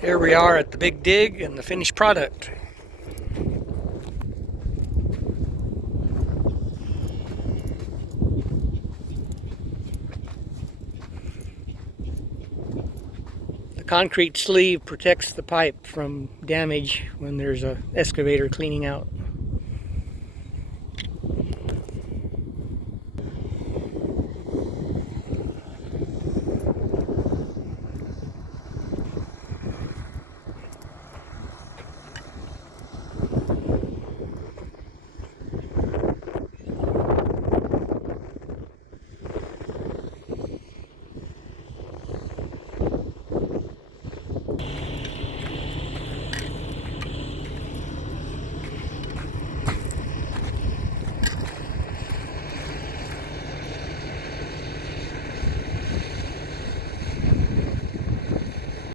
Here we are at the big dig and the finished product. The concrete sleeve protects the pipe from damage when there's an excavator cleaning out.